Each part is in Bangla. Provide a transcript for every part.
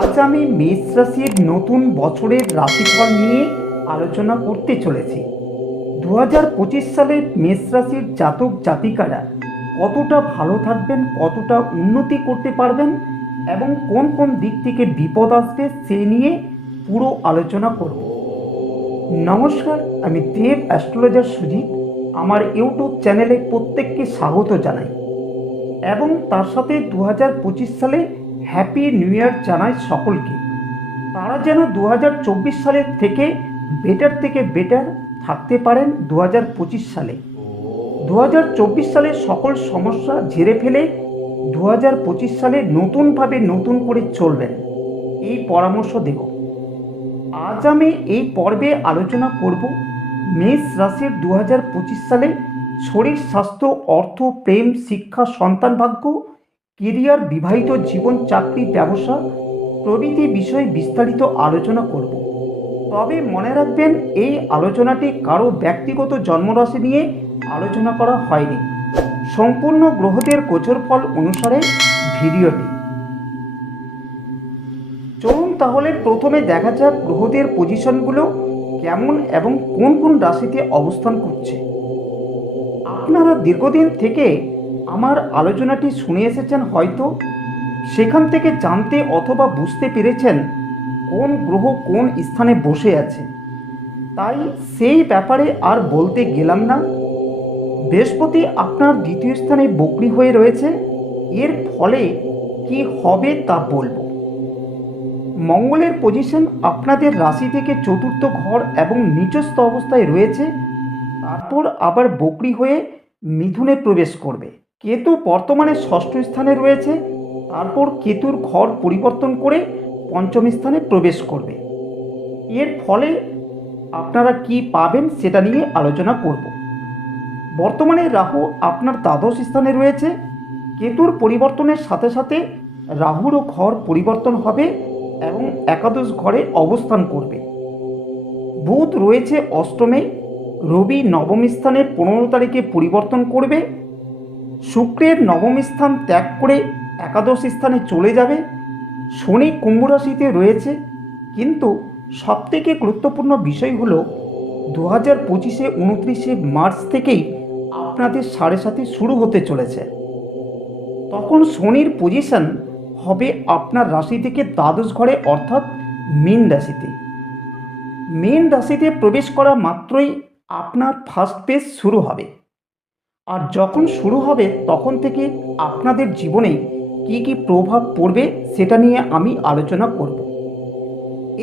আজ আমি মেষ রাশির নতুন বছরের রাশিফল নিয়ে আলোচনা করতে চলেছি। 2025 সালে মেষ রাশির জাতক জাতিকারা কতটা ভালো থাকবেন, কতটা উন্নতি করতে পারবেন এবং কোন কোন দিক থেকে বিপদ আসবে সে নিয়ে পুরো আলোচনা করব। নমস্কার, আমি দেব অ্যাস্ট্রোলজার সুজিত। আমার ইউটিউব চ্যানেলে প্রত্যেককে স্বাগত জানাই এবং তার সাথে 2025 সালে হ্যাপি নিউ ইয়ার জানাই সকলকে। তারা যেন 2024 সালের থেকে বেটার থাকতে পারেন 2025 সালে। 2024 সালে সকল সমস্যা ঝেড়ে ফেলে 2025 সালে নতুনভাবে নতুন করে চলবেন, এই পরামর্শ দেব। আজ আমি এই পর্বে আলোচনা করব মেষ রাশির 2025 সালে শরীর, স্বাস্থ্য, অর্থ, প্রেম, শিক্ষা, সন্তান ভাগ্য, কেরিয়ার, বিবাহিত জীবন, চাকরি, ব্যবসা প্রভৃতি বিষয়ে বিস্তারিত আলোচনা করব। তবে মনে রাখবেন, এই আলোচনাটি কারো ব্যক্তিগত জন্মরাশি নিয়ে আলোচনা করা হয়নি, সম্পূর্ণ গ্রহদের গোচরফল অনুসারে ভিডিওটি। চলুন তাহলে প্রথমে দেখা যাক গ্রহদের পজিশনগুলো কেমন এবং কোন কোন রাশিতে অবস্থান করছে। আপনারা দীর্ঘদিন থেকে আমার আলোচনাটি শুনে এসেছেন, হয়তো সেখান থেকে জানতে অথবা বুঝতে পেরেছেন কোন গ্রহ কোন স্থানে বসে আছে, তাই সেই ব্যাপারে আর বলতে গেলাম না। বৃহস্পতি আপনার দ্বিতীয় স্থানে বকরি হয়ে রয়েছে, এর ফলে কি হবে তা বলবো। মঙ্গলের পজিশন আপনাদের রাশি থেকে চতুর্থ ঘর এবং নিচস্থ অবস্থায় রয়েছে, তারপর আবার বকরি হয়ে মিথুনে প্রবেশ করবে। কেতু বর্তমানে ষষ্ঠ স্থানে রয়েছে, তারপর কেতুর ঘর পরিবর্তন করে পঞ্চম স্থানে প্রবেশ করবে। এর ফলে আপনারা কি পাবেন সেটা নিয়ে আলোচনা করব। বর্তমানে রাহু আপনার দ্বাদশ স্থানে রয়েছে, কেতুর পরিবর্তনের সাথে সাথে রাহুরও ঘর পরিবর্তন হবে এবং একাদশ ঘরে অবস্থান করবে। বুধ রয়েছে অষ্টমে, রবি নবম স্থানে 15 তারিখে পরিবর্তন করবে, শুক্রের নবম স্থান ত্যাগ করে একাদশ স্থানে চলে যাবে, শনি কুম্ভ রাশিতে রয়েছে। কিন্তু সবথেকে গুরুত্বপূর্ণ বিষয় হলো 2025-এ 29শে মার্চ থেকেই আপনাদের 7.5 শুরু হতে চলেছে। তখন শনির পজিশন হবে আপনার রাশি থেকে দ্বাদশ ঘরে, অর্থাৎ মীন রাশিতে। মীন রাশিতে প্রবেশ করা মাত্রই আপনার ফার্স্ট পেজ শুরু হবে। আর যখন শুরু হবে তখন থেকে আপনাদের জীবনে কি কি প্রভাব পড়বে সেটা নিয়ে আমি আলোচনা করব।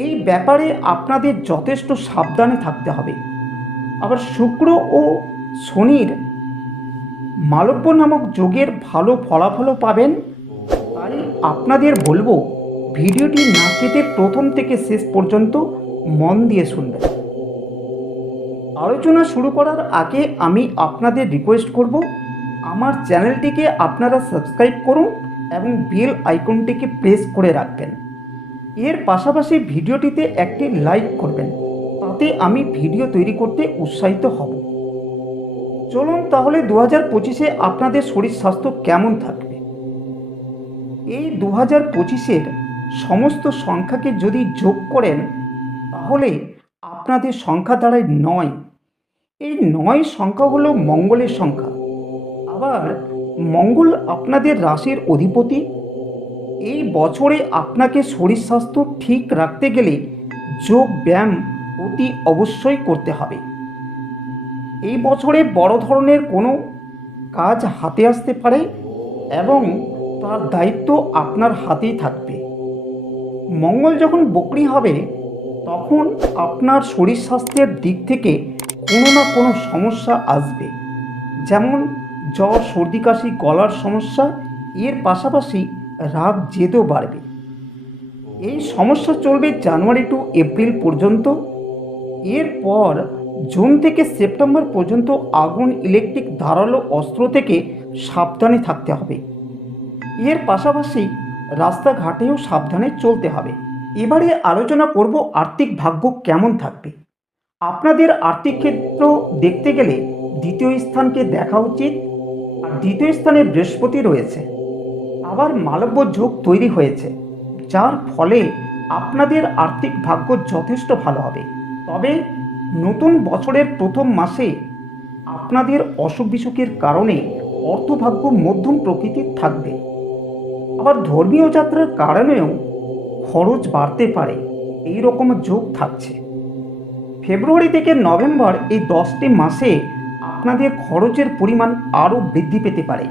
এই ব্যাপারে আপনাদের যথেষ্ট সাবধানে থাকতে হবে। আবার শুক্র ও শনির মালব্য নামক যোগের ভালো ফলাফলও পাবেন। তাই আপনাদের বলবো, ভিডিওটি না কেটে প্রথম থেকে শেষ পর্যন্ত মন দিয়ে শুনবেন। আলোচনা শুরু করার আগে আমি আপনাদের রিকোয়েস্ট করব, আমার চ্যানেলটিকে আপনারা সাবস্ক্রাইব করুন এবং বেল আইকনটিকে প্রেস করে রাখবেন। এর পাশাপাশি ভিডিওটিতে একটি লাইক করবেন, তাতে আমি ভিডিও তৈরি করতে উৎসাহিত হব। চলুন তাহলে 2025-এ আপনাদের শরীর স্বাস্থ্য কেমন থাকবে। এই 2025-এর সমস্ত সংখ্যাকে যদি যোগ করেন তাহলে আপনাদের সংখ্যা দাঁড়ায় 9। এই 9 সংখ্যা হলো মঙ্গলের সংখ্যা। আবার মঙ্গল আপনাদের রাশির অধিপতি। এই বছরে আপনাকে শরীর স্বাস্থ্য ঠিক রাখতে গেলে যোগ ব্যায়াম অতি অবশ্যই করতে হবে। এই বছরে বড় ধরনের কোনো কাজ হাতে আসতে পারে এবং তার দায়িত্ব আপনার হাতেই থাকবে। মঙ্গল যখন বকরি হবে তখন আপনার শরীর স্বাস্থ্যের দিক থেকে কোনো না কোনো সমস্যা আসবে, যেমন জ্বর, সর্দি, কাশি, গলার সমস্যা। এর পাশাপাশি রাগ জেদও বাড়বে। এই সমস্যা চলবে জানুয়ারি টু এপ্রিল পর্যন্ত। এরপর জুন থেকে সেপ্টেম্বর পর্যন্ত আগুন, ইলেকট্রিক, ধারালো অস্ত্র থেকে সাবধানে থাকতে হবে। এর পাশাপাশি রাস্তাঘাটেও সাবধানে চলতে হবে। এবারে আলোচনা করব আর্থিক ভাগ্য কেমন থাকবে। আপনাদের আর্থিক ক্ষেত্র দেখতে গেলে দ্বিতীয় স্থানকে দেখা উচিত। আর দ্বিতীয় স্থানে বৃহস্পতি রয়েছে, আবার মালব্য যোগ তৈরি হয়েছে, যার ফলে আপনাদের আর্থিক ভাগ্য যথেষ্ট ভালো হবে। তবে নতুন বছরের প্রথম মাসে আপনাদের অসুখ বিসুখের কারণে অর্থভাগ্য মধ্যম প্রকৃতির থাকবে। আবার ধর্মীয় যাত্রার কারণেও খরচ বাড়তে পারে, এই রকম যোগ থাকছে। ফেব্রুয়ারি থেকে নভেম্বর এই 10টি মাসে আপনাদের খরচের পরিমাণ আরও বৃদ্ধি পেতে পারে।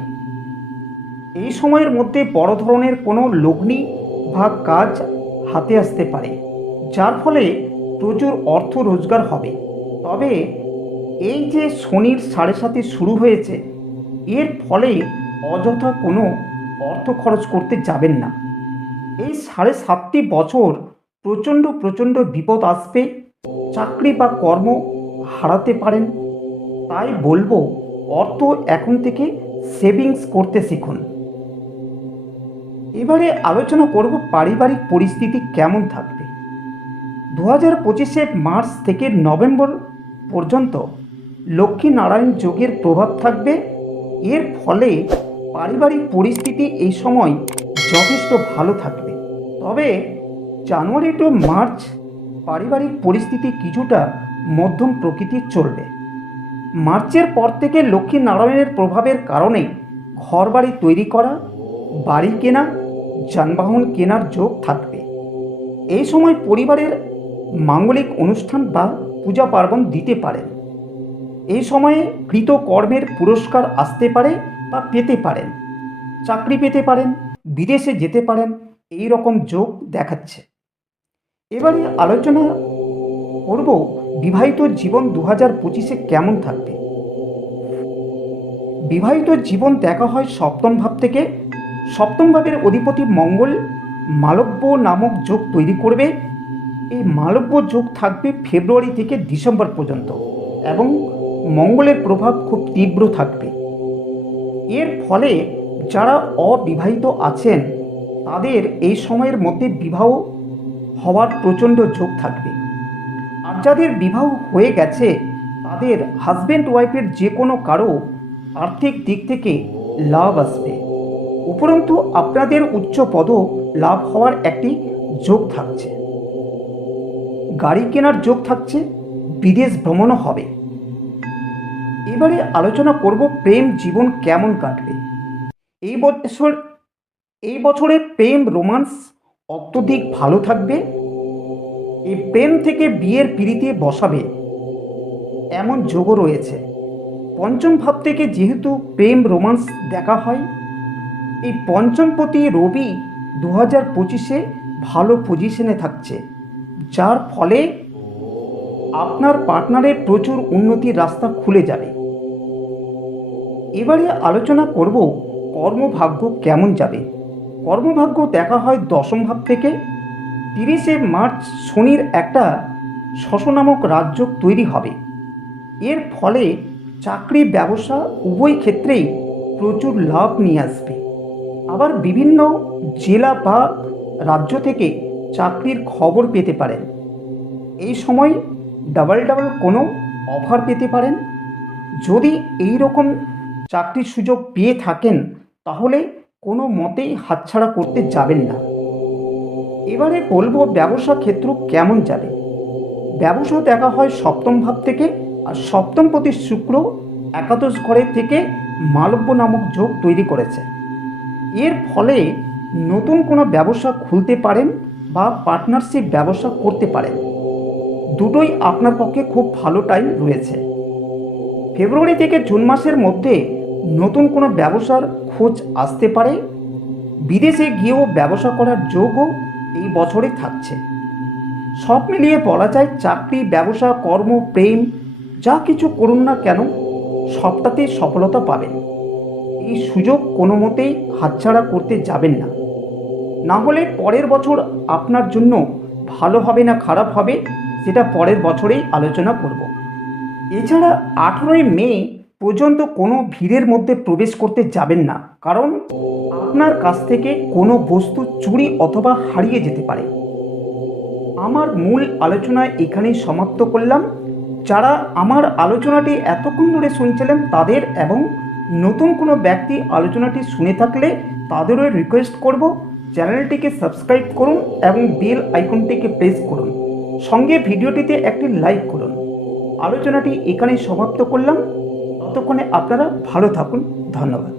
এই সময়ের মধ্যে বড় ধরনের কোনো লগ্নি বা কাজ হাতে আসতে পারে, যার ফলে প্রচুর অর্থ রোজগার হবে। তবে এই যে শনির 7.5 শুরু হয়েছে, এর ফলে অযথা কোনো অর্থ খরচ করতে যাবেন না। এই 7.5টি বছর প্রচণ্ড প্রচণ্ড বিপদ আসবে, চাকরি বা কর্ম হারাতে পারেন। তাই বলবো, অর্থ এখন থেকে সেভিংস করতে শিখুন। এবারে আলোচনা করব পারিবারিক পরিস্থিতি কেমন থাকবে। 2025 মার্চ থেকে নভেম্বর পর্যন্ত লক্ষ্মীনারায়ণ যোগের প্রভাব থাকবে। এর ফলে পারিবারিক পরিস্থিতি এই সময় যথেষ্ট ভালো থাকবে। তবে জানুয়ারি টু মার্চ পারিবারিক পরিস্থিতি কিছুটা মধ্যম প্রকৃতির চলবে। মার্চের পর থেকে লক্ষ্মীনারায়ণের প্রভাবের কারণে ঘরবাড়ি তৈরি করা, বাড়ি কেনা, যানবাহন কেনার যোগ থাকবে। এই সময় পরিবারের মাঙ্গলিক অনুষ্ঠান বা পূজা পার্বণ দিতে পারেন। এই সময়ে কৃত কর্মের পুরস্কার আসতে পারে বা পেতে পারেন। চাকরি পেতে পারেন, বিদেশে যেতে পারেন, এই রকম যোগ দেখাচ্ছে। এবারে আলোচনা করব বিবাহিত জীবন 2025 কেমন থাকবে। বিবাহিত জীবন দেখা হয় সপ্তম ভাব থেকে। সপ্তম ভাবের অধিপতি মঙ্গল মালব্য নামক যোগ তৈরি করবে। এই মালব্য যোগ থাকবে ফেব্রুয়ারি থেকে ডিসেম্বর পর্যন্ত এবং মঙ্গলের প্রভাব খুব তীব্র থাকবে। এর ফলে যারা অবিবাহিত আছেন তাদের এই সময়ের মধ্যে বিবাহ হওয়ার প্রচণ্ড যোগ থাকবে। আর যাদের বিবাহ হয়ে গেছে তাদের হাজব্যান্ড ওয়াইফের যে কোনো কারো আর্থিক দিক থেকে লাভ আসবে। উপরন্তু আপনাদের উচ্চ পদ লাভ হওয়ার একটি যোগ থাকছে। গাড়ি কেনার যোগ থাকছে, বিদেশ ভ্রমণও হবে। এবারে আলোচনা করব প্রেম জীবন কেমন কাটবে। এই বছরে প্রেম রোমান্স অত্যধিক ভালো থাকবে। এই প্রেম থেকে বিয়ের পিঁড়িতে বসাবে এমন যোগও রয়েছে। পঞ্চম ভাব থেকে যেহেতু প্রেম রোমান্স দেখা হয়, এই পঞ্চমপতি রবি 2025 ভালো পজিশনে থাকছে, যার ফলে আপনার পার্টনারের প্রচুর উন্নতির রাস্তা খুলে যাবে। এবারে আলোচনা করব কর্মভাগ্য কেমন যাবে। কর্মভাগ্য দেখা হয় দশম ভাব থেকে। 30 মার্চ শনির একটা শশ নামক রাজযোগ তৈরি হবে। এর ফলে চাকরি ব্যবসা উভয় ক্ষেত্রেই প্রচুর লাভ নিয়ে আসবে। আবার বিভিন্ন জেলা বা রাজ্য থেকে চাকরির খবর পেতে পারেন। এই সময় ডাবল কোনো অফার পেতে পারেন। যদি এই রকম চাকরির সুযোগ পেয়ে থাকেন তাহলে কোনো মতেই হাতছাড়া করতে যাবেন না। এবারে বলবো ব্যবসা ক্ষেত্র কেমন যাবে। ব্যবসা দেখা হয় সপ্তম ভাব থেকে। আর সপ্তমপতি শুক্র একাদশ ঘরে থেকে মালব্য নামক যোগ তৈরি করেছে। এর ফলে নতুন কোনো ব্যবসা খুলতে পারেন বা পার্টনারশিপ ব্যবসা করতে পারেন। দুটোই আপনার পক্ষে খুব ভালো টাইম রয়েছে। ফেব্রুয়ারি থেকে জুন মাসের মধ্যে নতুন কোনো ব্যবসার খোঁজ আসতে পারে। বিদেশে গিয়েও ব্যবসা করার যোগও এই বছরে থাকছে। সব মিলিয়ে বলা যায় চাকরি, ব্যবসা, কর্ম, প্রেম যা কিছু করুন না কেন সবটাতেই সফলতা পাবেন। এই সুযোগ কোনো মতেই হাতছাড়া করতে যাবেন না, না হলে পরের বছর আপনার জন্য ভালো হবে না খারাপ হবে সেটা পরের বছরেই আলোচনা করব। এছাড়া 18 মে পর্যন্ত কোনো ভিড়ের মধ্যে প্রবেশ করতে যাবেন না, কারণ আপনার কাছ থেকে কোনো বস্তু চুরি অথবা হারিয়ে যেতে পারে। আমার মূল আলোচনা এখানেই সমাপ্ত করলাম। যারা আমার আলোচনাটি এতক্ষণ ধরে শুনছিলেন তাদের এবং নতুন কোনো ব্যক্তি আলোচনাটি শুনে থাকলে তাদেরও রিকোয়েস্ট করব চ্যানেলটিকে সাবস্ক্রাইব করুন এবং বেল আইকনটিকে প্রেস করুন। সঙ্গে ভিডিওটিতে একটি লাইক করুন। আলোচনাটি এখানেই সমাপ্ত করলাম। ততক্ষণে আপনারা ভালো থাকুন। ধন্যবাদ।